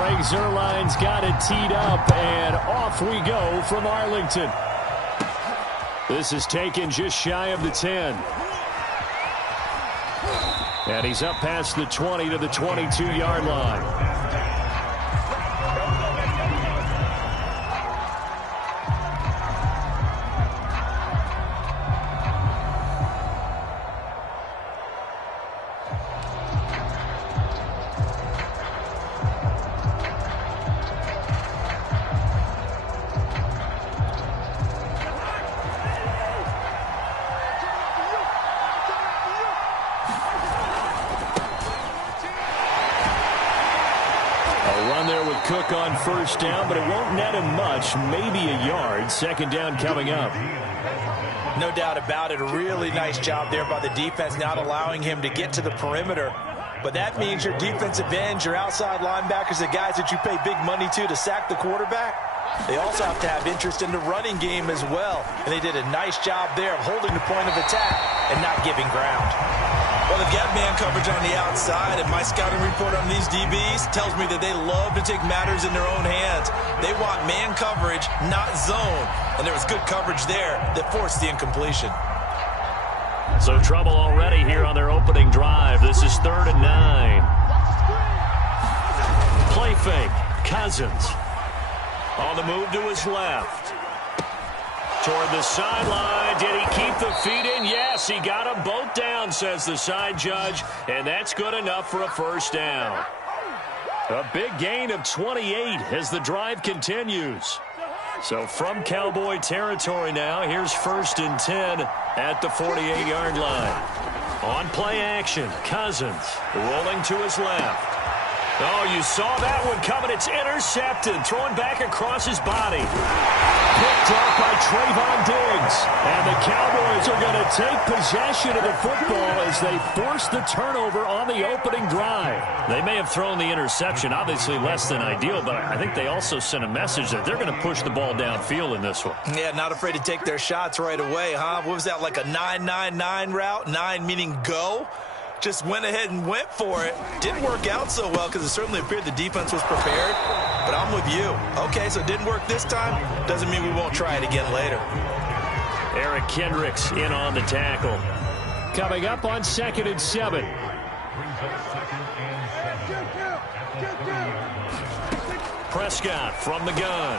Greg Zuerlein's got it teed up, and off we go from Arlington. This is taken just shy of the 10. And he's up past the 20 to the 22-yard line. Cook on first down, but it won't net him much, maybe a yard. Second down coming up. No doubt about it. A really nice job there by the defense, not allowing him to get to the perimeter. But that means your defensive ends, your outside linebackers, the guys that you pay big money to sack the quarterback, they also have to have interest in the running game as well. And they did a nice job there of holding the point of attack and not giving ground. Well, they've got man coverage on the outside, and my scouting report on these DBs tells me that they love to take matters in their own hands. They want man coverage, not zone. And there was good coverage there that forced the incompletion. So trouble already here on their opening drive. This is 3rd and 9. Play fake. Cousins. On the move to his left. Toward the sideline. Did he keep the feet in? Yes, he got them both down, says the side judge. And that's good enough for a first down. A big gain of 28 as the drive continues. So from Cowboy territory now, here's 1st and 10 at the 48-yard line. On play action, Cousins rolling to his left. Oh, you saw that one coming. It's intercepted. Thrown back across his body. Picked off by Trayvon Diggs. And the Cowboys are going to take possession of the football as they force the turnover on the opening drive. They may have thrown the interception, obviously less than ideal, but I think they also sent a message that they're going to push the ball downfield in this one. Yeah, not afraid to take their shots right away, huh? What was that, like a 9-9-9 route? 9 meaning go? Just went ahead and went for it. Didn't work out so well because it certainly appeared the defense was prepared. But I'm with you. Okay, so it didn't work this time. Doesn't mean we won't try it again later. Eric Kendricks in on the tackle. Coming up on 2nd and 7. Prescott from the gun.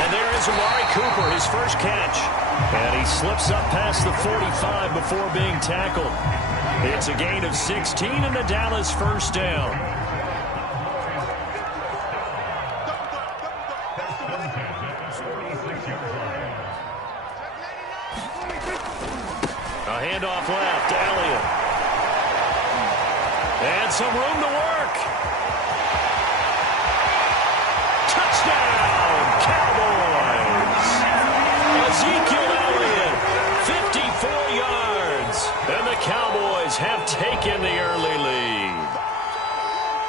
And there is Amari Cooper, his first catch. And he slips up past the 45 before being tackled. It's a gain of 16 and the Dallas first down. A handoff left to Elliott. And some room to work. Touchdown, Cowboys. Ezekiel Elliott, 54 yards. And the Cowboys have taken the early lead.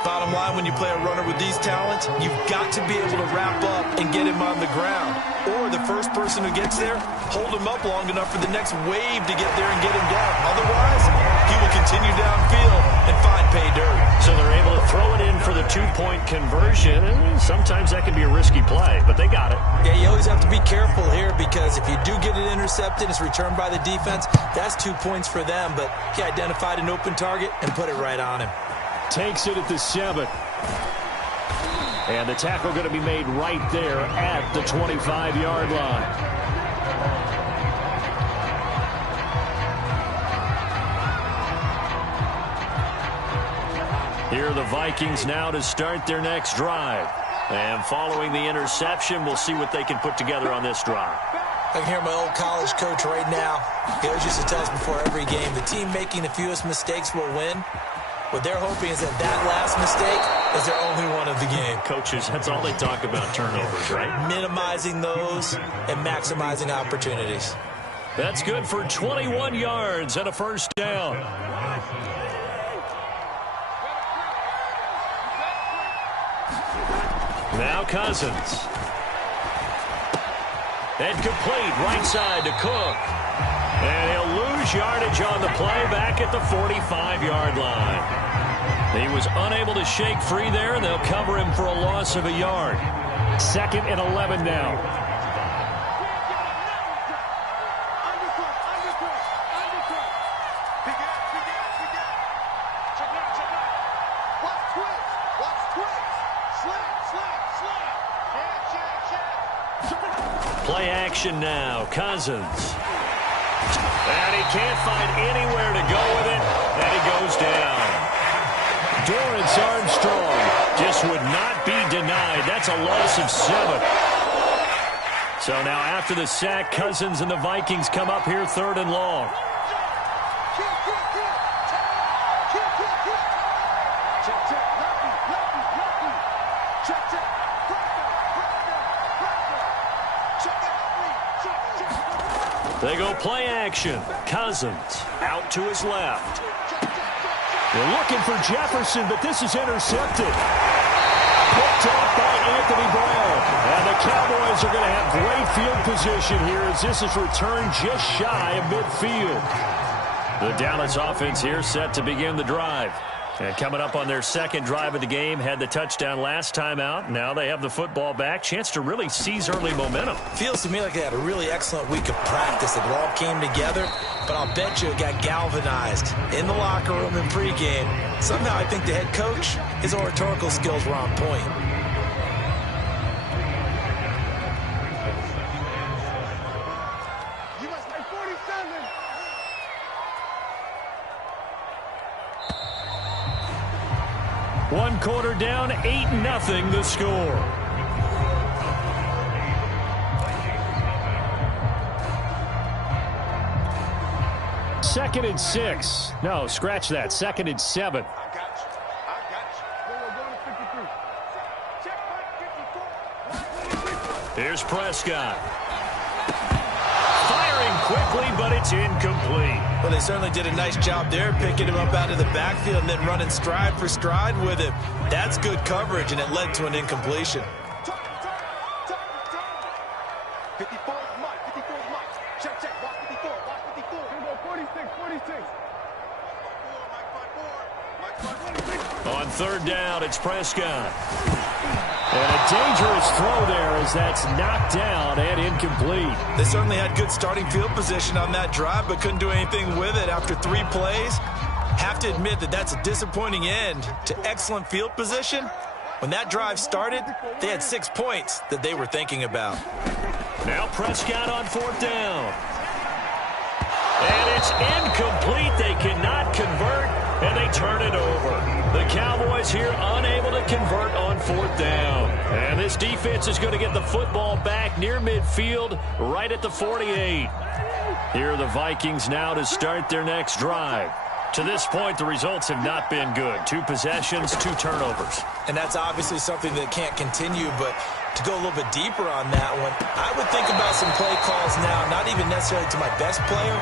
Bottom line, when you play a runner with these talents, you've got to be able to wrap up and get him on the ground. Or the first person who gets there, hold him up long enough for the next wave to get there and get him down. Otherwise, he will continue downfield and find pay dirt. So they're able to throw it in for the two-point conversion. And sometimes that can be a risky play, but they got it. Yeah, you always have to be careful here because if you do get it intercepted, it's returned by the defense. That's 2 points for them, but he identified an open target and put it right on him. Takes it at the 7. And the tackle going to be made right there at the 25-yard line. Here are the Vikings now to start their next drive. And following the interception, we'll see what they can put together on this drive. I can hear my old college coach right now. He always used to tell us before every game, the team making the fewest mistakes will win. What they're hoping is that that last mistake is their only one of the game. Coaches, that's all they talk about, turnovers, right? Minimizing those and maximizing opportunities. That's good for 21 yards and a first down. Now Cousins. And complete right side to Cook. And he'll lose yardage on the play back at the 45-yard line. He was unable to shake free there, and they'll cover him for a loss of a yard. 2nd and 11 now. Play action now. Cousins. And he can't find anywhere to go with it, and he goes down. Dorrance Armstrong just would not be denied. That's a loss of 7. So now after the sack, Cousins and the Vikings come up here 3rd and long. They go play action. Cousins out to his left. They're looking for Jefferson, but this is intercepted. Picked off by Anthony Brown. And the Cowboys are going to have great field position here as this is returned just shy of midfield. The Dallas offense here set to begin the drive. And coming up on their 2nd drive of the game, had the touchdown last time out. Now they have the football back. Chance to really seize early momentum. Feels to me like they had a really excellent week of practice. It all came together, but I'll bet you it got galvanized in the locker room in pregame. Somehow I think the head coach, his oratorical skills were on point. One quarter down, 8-0 the score. Second and 6. No, scratch that. 2nd and 7. Here's Prescott. Firing quickly, but it's incomplete. Well, they certainly did a nice job there, picking him up out of the backfield and then running stride for stride with him. That's good coverage, and it led to an incompletion. 54 is Mike. 54 is Mike. Check, check. Watch 54. Watch 54. 46, 46. On 3rd down, it's Prescott. And a dangerous throw there as that's knocked down and incomplete. They certainly had good starting field position on that drive, but couldn't do anything with it after 3 plays. Have to admit that that's a disappointing end to excellent field position. When that drive started, they had 6 points that they were thinking about. Now Prescott on 4th down. And it's incomplete. They cannot convert, and they turn it over. The Cowboys here unable to convert on 4th down. And this defense is going to get the football back near midfield, right at the 48. Here are the Vikings now to start their next drive. To this point, the results have not been good. 2 possessions, 2 turnovers. And that's obviously something that can't continue, but to go a little bit deeper on that one, I would think about some play calls now, not even necessarily to my best player,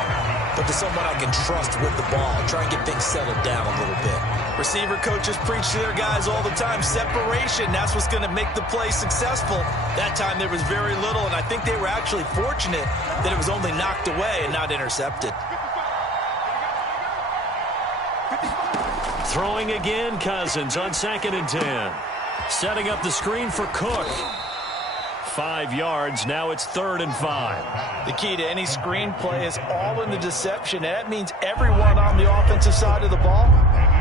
but to someone I can trust with the ball. Try and get things settled down a little bit. Receiver coaches preach to their guys all the time. Separation, that's what's going to make the play successful. That time there was very little, and I think they were actually fortunate that it was only knocked away and not intercepted. Throwing again, Cousins on 2nd and 10. Setting up the screen for Cook. 5 yards. Now it's 3rd and 5. The key to any screen play is all in the deception. And that means everyone on the offensive side of the ball.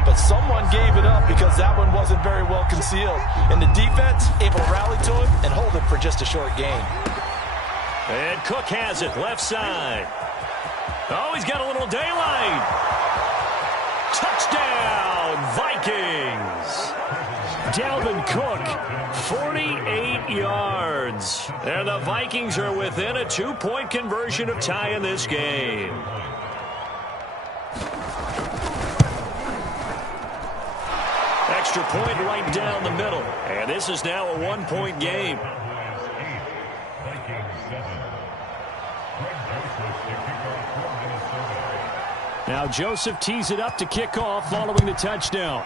But someone gave it up because that one wasn't very well concealed. And the defense able to rally to him and hold it for just a short gain. And Cook has it, left side. Oh, he's got a little daylight. Touchdown, Vikings. Dalvin Cook, 48 yards. And the Vikings are within a 2-point conversion of tying this game. Extra point right down the middle. And this is now a 1-point game. Now Joseph tees it up to kick off following the touchdown.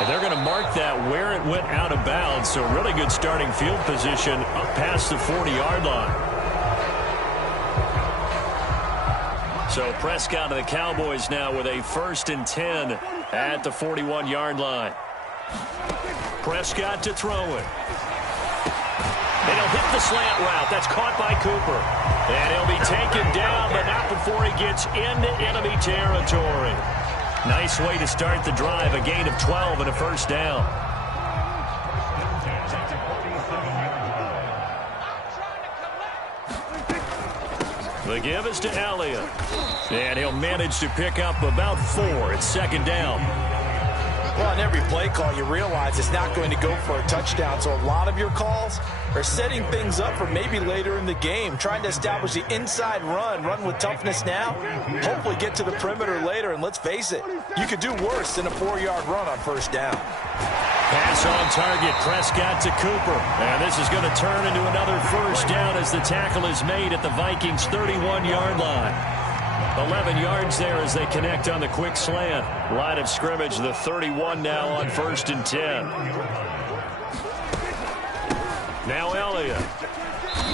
And they're going to mark that where it went out of bounds. So really good starting field position up past the 40-yard line. So Prescott and the Cowboys now with a 1st and 10 at the 41-yard line. Prescott to throw it. And he'll hit the slant route. That's caught by Cooper. And he'll be taken down, but not before he gets into enemy territory. Nice way to start the drive. A gain of 12 and a 1st down. The give is to Elliott. And he'll manage to pick up about 4. It's 2nd down. Well, on every play call, you realize it's not going to go for a touchdown. So a lot of your calls are setting things up for maybe later in the game, trying to establish the inside run with toughness now, hopefully get to the perimeter later. And let's face it, you could do worse than a 4-yard run on 1st down. Pass on target, Prescott to Cooper. And this is going to turn into another 1st down as the tackle is made at the Vikings' 31-yard line. 11 yards there as they connect on the quick slant. Line of scrimmage, the 31 now on 1st and 10. Now Elliott.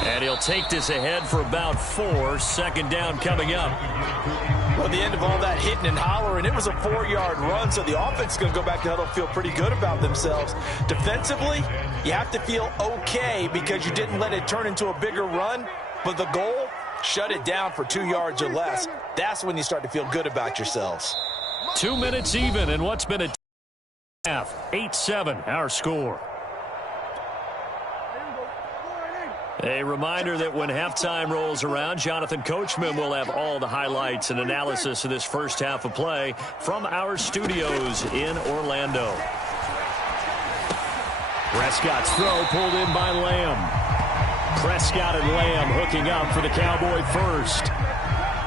And he'll take this ahead for about 4. 2nd down coming up. Well, at the end of all that hitting and hollering, it was a 4-yard run, so the offense is going to go back to huddle, feel pretty good about themselves. Defensively, you have to feel okay because you didn't let it turn into a bigger run, but the goal, shut it down for 2 yards or less. That's when you start to feel good about yourselves. 2 minutes even in what's been a half. 8-7 our score. A reminder that when halftime rolls around, Jonathan Coachman will have all the highlights and analysis of this first half of play from our studios in Orlando. Prescott's throw pulled in by Lamb. Prescott and Lamb hooking up for the Cowboy first.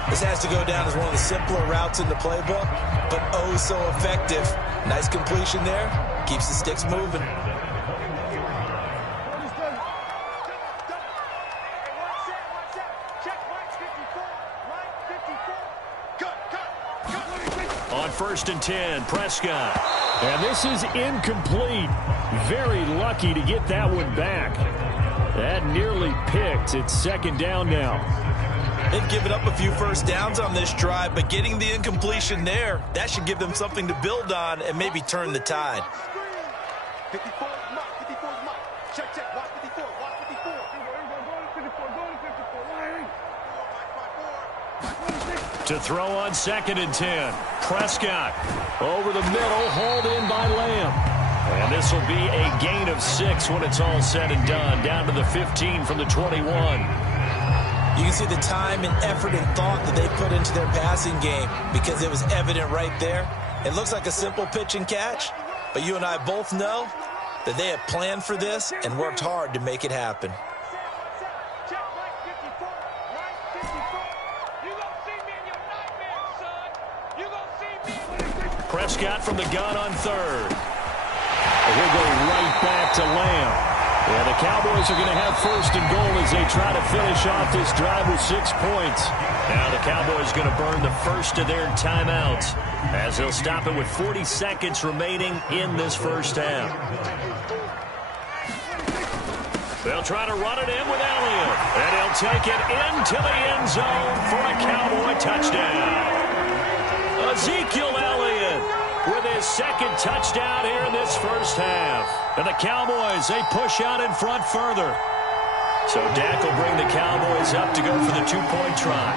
This has to go down as one of the simpler routes in the playbook, but oh so effective. Nice completion there. Keeps the sticks moving. On 1st and 10, Prescott. And this is incomplete. Very lucky to get that one back. That nearly picked. It's 2nd down now. They've given up a few 1st downs on this drive, but getting the incompletion there, that should give them something to build on and maybe turn the tide. 54 is Mike. 54 is Mike. Check, check. Watch 54. Watch 54. To throw on 2nd and 10. Prescott over the middle, hauled in by Lamb. And this will be a gain of 6 when it's all said and done. Down to the 15 from the 21. You can see the time and effort and thought that they put into their passing game because it was evident right there. It looks like a simple pitch and catch, but you and I both know that they have planned for this and worked hard to make it happen. Prescott from the gun on 3rd. He'll go right back to Lamb. Yeah, the Cowboys are going to have 1st and goal as they try to finish off this drive with 6 points. Now the Cowboys going to burn the first of their timeouts as they'll stop it with 40 seconds remaining in this first half. They'll try to run it in with Elliott, and he'll take it into the end zone for a Cowboy touchdown. Ezekiel Elliott with his 2nd touchdown here in this first half. And the Cowboys, they push out in front further. So Dak will bring the Cowboys up to go for the 2-point try.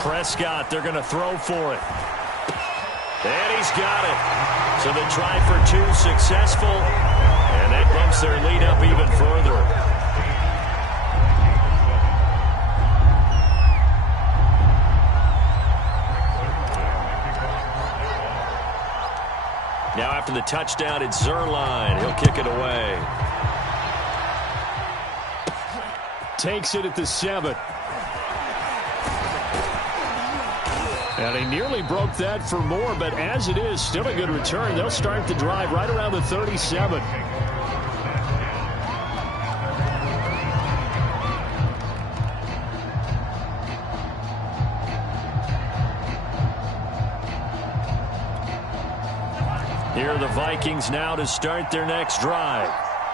Prescott, they're going to throw for it. And he's got it. So the try for 2 successful. And that bumps their lead up even further. Now after the touchdown, it's Zuerlein. He'll kick it away. Takes it at the 7. And he nearly broke that for more, but as it is, still a good return. They'll start the drive right around the 37. Here are the Vikings now to start their next drive.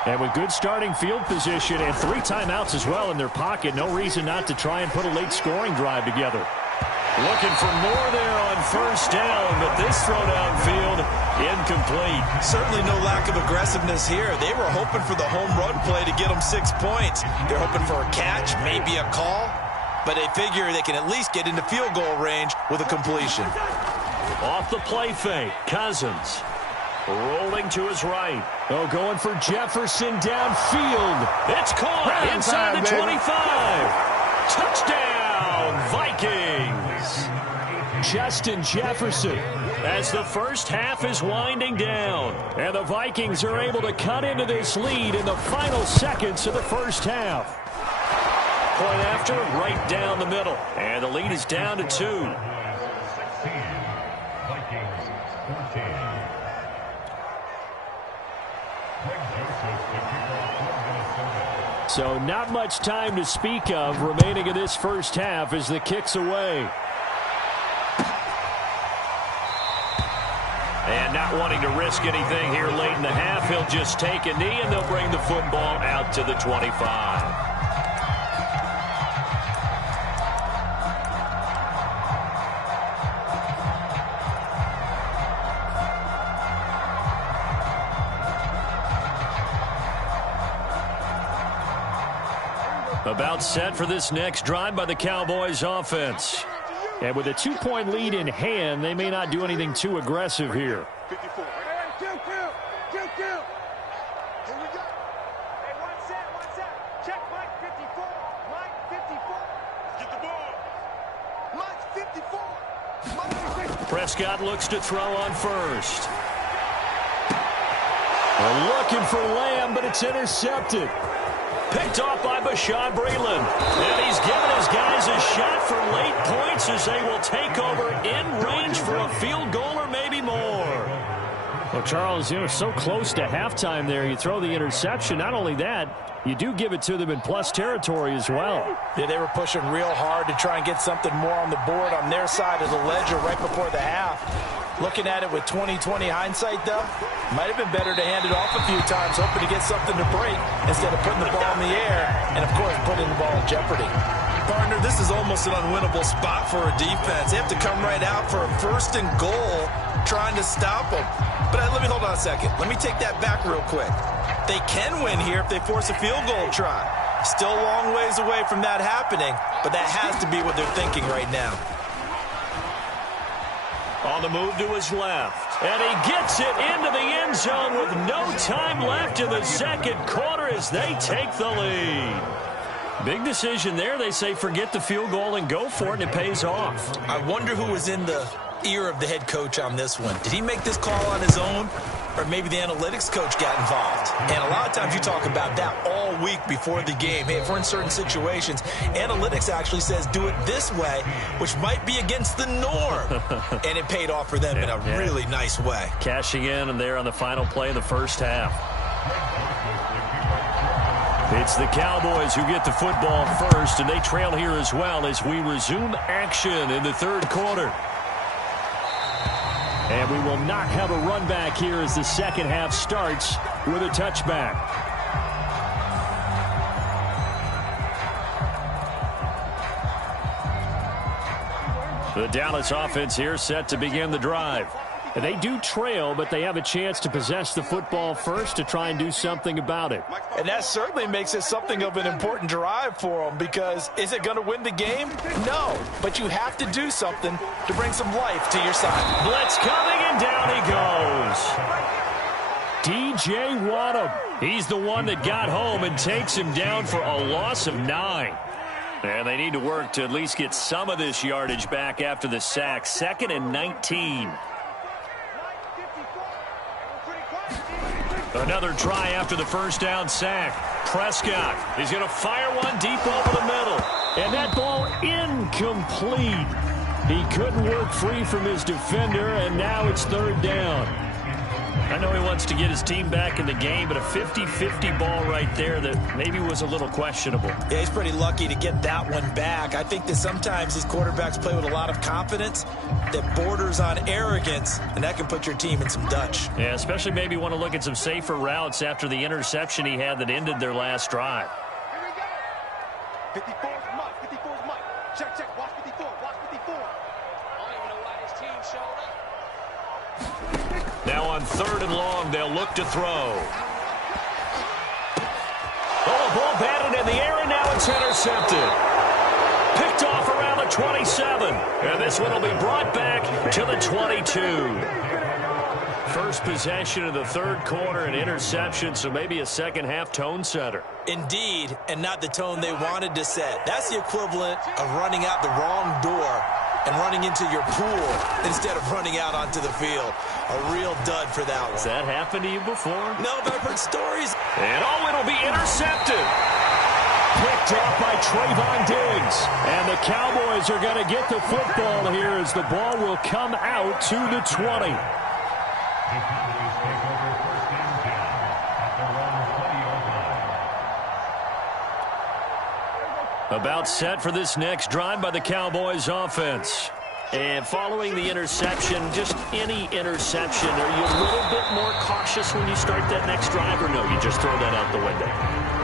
And with good starting field position and 3 timeouts as well in their pocket, no reason not to try and put a late scoring drive together. Looking for more there on first down, but this throw downfield incomplete. Certainly no lack of aggressiveness here. They were hoping for the home run play to get them 6 points. They're hoping for a catch, maybe a call, but they figure they can at least get into field goal range with a completion. Off the play fake, Cousins rolling to his right. Oh, going for Jefferson downfield. It's caught inside the 25. Touchdown, Vikings. Justin Jefferson as the first half is winding down. And the Vikings are able to cut into this lead in the final seconds of the first half. Point after, right down the middle. And the lead is down to 2. So not much time to speak of remaining in this first half as the kick's away. And not wanting to risk anything here late in the half, he'll just take a knee and they'll bring the football out to the 25. About set for this next drive by the Cowboys offense. And with a 2-point lead in hand, they may not do anything too aggressive here. 54. Hey, 2-2. 2-2. Here we go. Hey, one set. Check Mike 54. Mike 54. Get the ball. Mike 54. Mike 54. Prescott looks to throw on first. They're looking for Lamb, but it's intercepted. Picked off by Bashaud Breeland. And he's given his guys a shot for late points as they will take over in range for a field goal or maybe more. Well, Charles, you know, so close to halftime there. You throw the interception. Not only that, you do give it to them in plus territory as well. Yeah, they were pushing real hard to try and get something more on the board on their side of the ledger right before the half. Looking at it with 20/20 hindsight, though, might have been better to hand it off a few times, hoping to get something to break instead of putting the ball in the air and, of course, putting the ball in jeopardy. Partner, this is almost an unwinnable spot for a defense. They have to come right out for a 1st and goal trying to stop them. But let me hold on a second. Let me take that back real quick. They can win here if they force a field goal try. Still a long ways away from that happening, but that has to be what they're thinking right now. On the move to his left. And he gets it into the end zone with no time left in the second quarter as they take the lead. Big decision there. They say forget the field goal and go for it, and it pays off. I wonder who was in the ear of the head coach on this one. Did he make this call on his own? Or maybe the analytics coach got involved. And a lot of times you talk about that all week before the game. Hey, if we're in certain situations, analytics actually says do it this way, which might be against the norm. And it paid off for them in a really nice way. Cashing in and there on the final play of the first half. It's the Cowboys who get the football first, and they trail here as well as we resume action in the third quarter. And we will not have a run back here as the second half starts with a touchback. The Dallas offense here set to begin the drive. And they do trail, but they have a chance to possess the football first to try and do something about it. And that certainly makes it something of an important drive for them, because is it going to win the game? No, but you have to do something to bring some life to your side. Blitz coming, and down he goes. DJ Waddle. He's the one that got home and takes him down for a loss of 9. And they need to work to at least get some of this yardage back after the sack. 2nd and 19. Another try after the first down sack. Prescott is going to fire one deep over the middle. And that ball incomplete. He couldn't work free from his defender, and now it's 3rd down. I know he wants to get his team back in the game, but a 50-50 ball right there that maybe was a little questionable. Yeah, he's pretty lucky to get that one back. I think that sometimes these quarterbacks play with a lot of confidence that borders on arrogance, and that can put your team in some Dutch. Yeah, especially maybe want to look at some safer routes after the interception he had that ended their last drive. Here we go. 54's Mike. 54's Mike. Check, check. Watch 54. Watch 54. I don't even know why this team showed up. Now on 3rd and long, they'll look to throw. Oh, ball batted in the air, and now it's intercepted. Picked off around the 27. And this one will be brought back to the 22. First possession of the 3rd quarter, an interception, so maybe a second-half tone setter. Indeed, and not the tone they wanted to set. That's the equivalent of running out the wrong door and running into your pool instead of running out onto the field. A real dud for that one. Has that happened to you before? No, but I've heard stories. And it'll be intercepted. Picked off by Trayvon Diggs. And the Cowboys are going to get the football here as the ball will come out to the 20. About set for this next drive by the Cowboys offense. And following the interception, just any interception, are you a little bit more cautious when you start that next drive, or no, you just throw that out the window?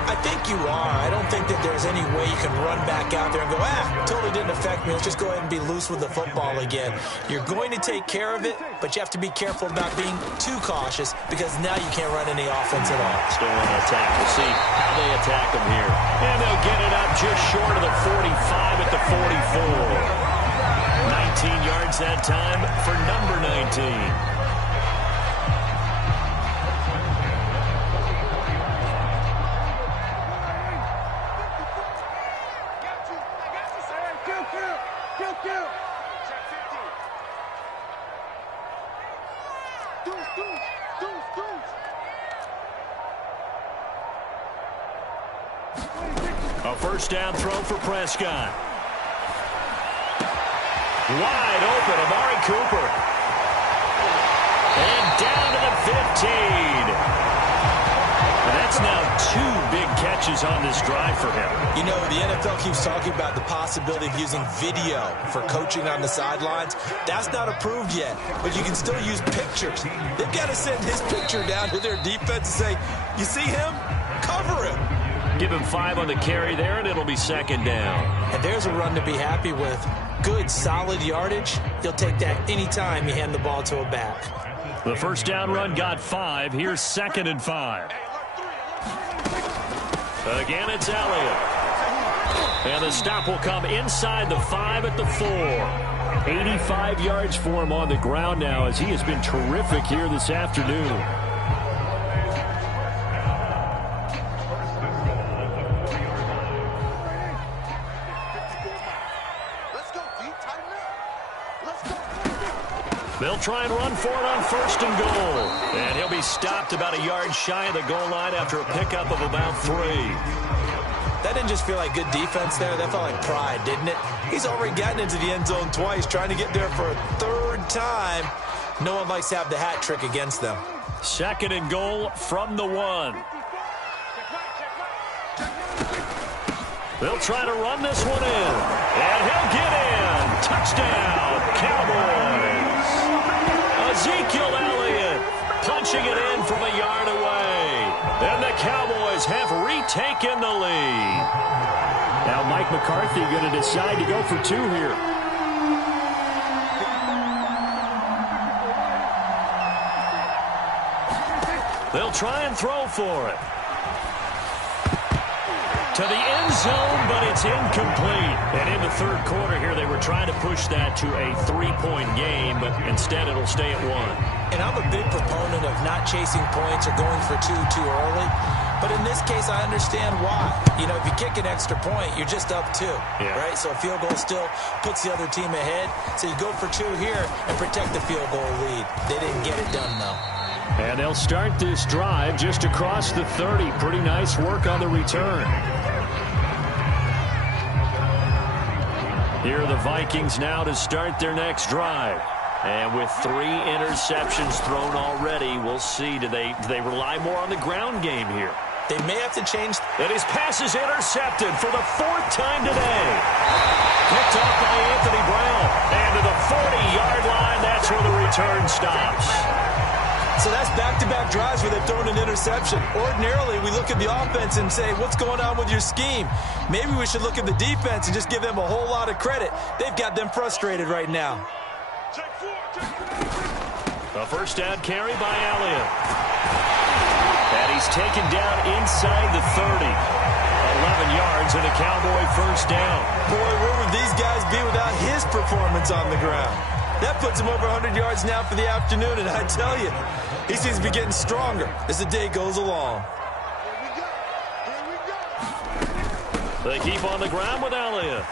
I think you are. I don't think that there's any way you can run back out there and go, totally didn't affect me. Let's just go ahead and be loose with the football again. You're going to take care of it, but you have to be careful about being too cautious because now you can't run any offense at all. Still on attack. We'll see how they attack them here. And they'll get it up just short of the 45 at the 44. 19 yards that time for number 19. A first down throw for Prescott. Wide open, Amari Cooper. And down to the 15. And that's now 2 big catches on this drive for him. You know, the NFL keeps talking about the possibility of using video for coaching on the sidelines. That's not approved yet, but you can still use pictures. They've got to send his picture down to their defense and say, you see him? Cover him. Give him 5 on the carry there, and it'll be second down. And there's a run to be happy with. Good, solid yardage. You'll take that anytime you hand the ball to a back. The first down run got 5. Here's 2nd and 5. Again, it's Elliott. And the stop will come inside the 5 at the 4. 85 yards for him on the ground now as he has been terrific here this afternoon. They'll try and run for it on 1st and goal. And he'll be stopped about a yard shy of the goal line after a pickup of about 3. That didn't just feel like good defense there. That felt like pride, didn't it? He's already gotten into the end zone twice, trying to get there for a 3rd time. No one likes to have the hat trick against them. 2nd and goal from the 1. They'll try to run this one in. And he'll get in. Touchdown, Cowboys. Ezekiel Elliott punching it in from a yard away. And the Cowboys have retaken the lead. Now Mike McCarthy going to decide to go for 2 here. They'll try and throw for it. To the end zone, but it's incomplete. And in the 3rd quarter here, they were trying to push that to a 3-point game, but instead it'll stay at 1. And I'm a big proponent of not chasing points or going for 2 too early. But in this case, I understand why. You know, if you kick an extra point, you're just up 2, right? So a field goal still puts the other team ahead. So you go for 2 here and protect the field goal lead. They didn't get it done, though. And they'll start this drive just across the 30. Pretty nice work on the return. Here are the Vikings now to start their next drive. And with 3 interceptions thrown already, we'll see. Do they rely more on the ground game here? They may have to change. And his pass is intercepted for the 4th time today. Picked off by Anthony Brown. And to the 40-yard line, that's where the return stops. So that's back-to-back drives where they've thrown an interception. Ordinarily, we look at the offense and say, what's going on with your scheme? Maybe we should look at the defense and just give them a whole lot of credit. They've got them frustrated right now. A first down carry by Elliott. And he's taken down inside the 30. 11 yards and a Cowboy first down. Boy, where would these guys be without his performance on the ground? That puts him over 100 yards now for the afternoon, and I tell you, he seems to be getting stronger as the day goes along. They keep on the ground with Elliott.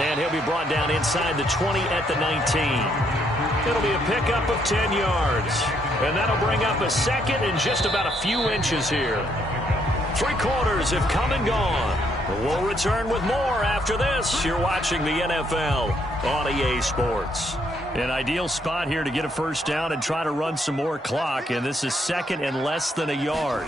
And he'll be brought down inside the 20 at the 19. It'll be a pickup of 10 yards. And that'll bring up a second and just about a few inches here. 3 quarters have come and gone. We'll return with more after this. You're watching the NFL on EA Sports. An ideal spot here to get a first down and try to run some more clock. And this is 2nd and less than a yard.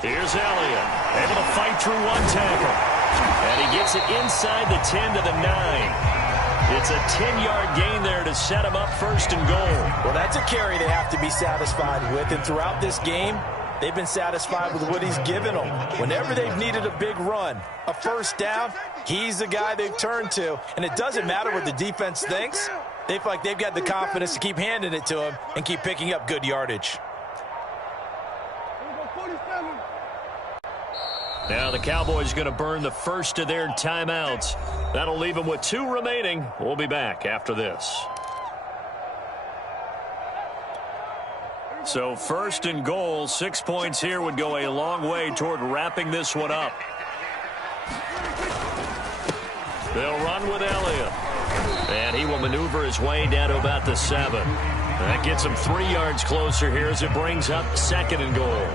Here's Elliott, able to fight through 1 tackle. And he gets it inside the 10 to the 9. It's a 10-yard gain there to set him up 1st and goal. Well, that's a carry they have to be satisfied with. And throughout this game, they've been satisfied with what he's given them. Whenever they've needed a big run, a first down, he's the guy they've turned to. And it doesn't matter what the defense thinks. They feel like they've got the confidence to keep handing it to him and keep picking up good yardage. Now the Cowboys going to burn the first of their timeouts. That'll leave them with 2 remaining. We'll be back after this. So 1st and goal, 6 points here would go a long way toward wrapping this one up. They'll run with Elliott. And he will maneuver his way down to about the 7. That gets him 3 yards closer here as it brings up 2nd and goal.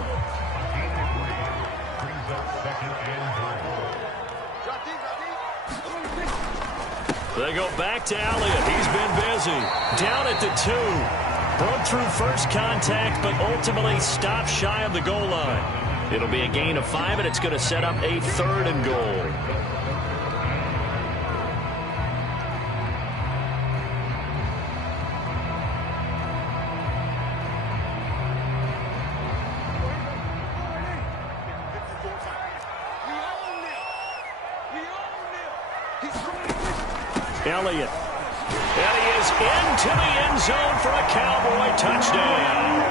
They go back to Elliott. He's been busy. Down at the 2. Broke through first contact, but ultimately stopped shy of the goal line. It'll be a gain of 5, and it's going to set up a 3rd and goal. Elliott. And he is into the end zone for a Cowboy touchdown.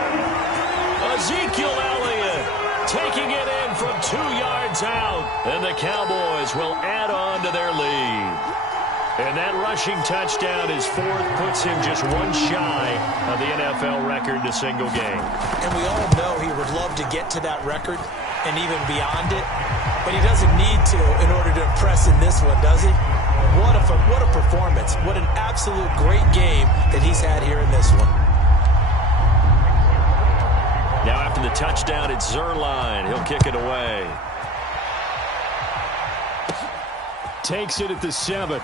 Ezekiel Elliott taking it in from 2 yards out. And the Cowboys will add on to their lead. And that rushing touchdown, his 4th, puts him just 1 shy of the NFL record in a single game. And we all know he would love to get to that record and even beyond it. But he doesn't need to in order to impress in this one, does he? What a performance. What an absolute great game that he's had here in this one. Now after the touchdown, it's Zuerlein. He'll kick it away. Takes it at the 7.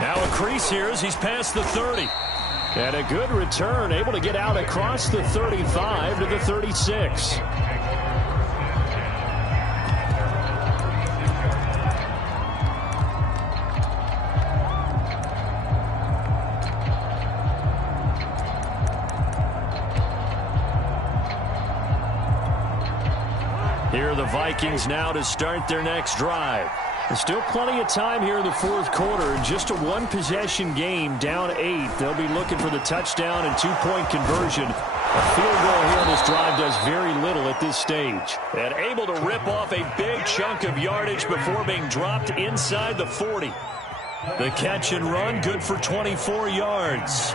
Now a crease here as he's past the 30. And a good return, able to get out across the 35 to the 36. Here are the Vikings now to start their next drive. There's still plenty of time here in the 4th quarter. Just a 1-possession game, down 8. They'll be looking for the touchdown and 2-point conversion. A field goal here on this drive does very little at this stage. And able to rip off a big chunk of yardage before being dropped inside the 40. The catch and run, good for 24 yards.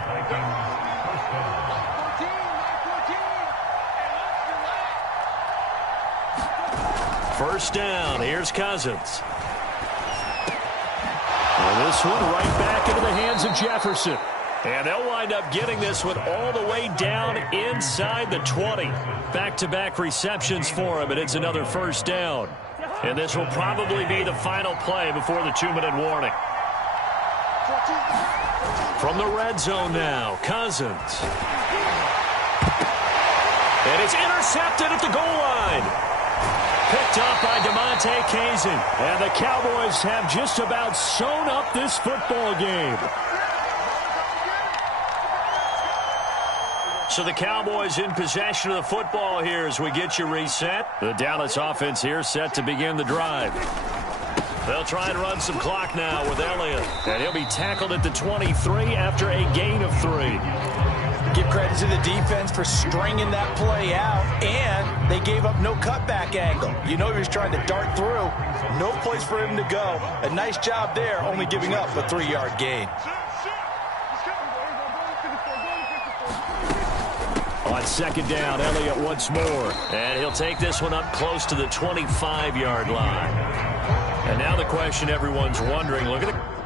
First down, here's Cousins. And this one right back into the hands of Jefferson. And they'll wind up getting this one all the way down inside the 20. Back-to-back receptions for him, and it's another first down. And this will probably be the final play before the 2-minute warning. From the red zone now, Cousins. And it's intercepted at the goal line. Picked up by DeMonte Kazin. And the Cowboys have just about sewn up this football game. So the Cowboys in possession of the football here as we get you reset. The Dallas offense here set to begin the drive. They'll try and run some clock now with Elliott. And he'll be tackled at the 23 after a gain of 3. Give credit to the defense for stringing that play out, and they gave up no cutback angle. You know he was trying to dart through. No place for him to go. A nice job there, only giving up a 3-yard gain. On second down, Elliott once more. And he'll take this one up close to the 25-yard line. And now the question everyone's wondering, look at the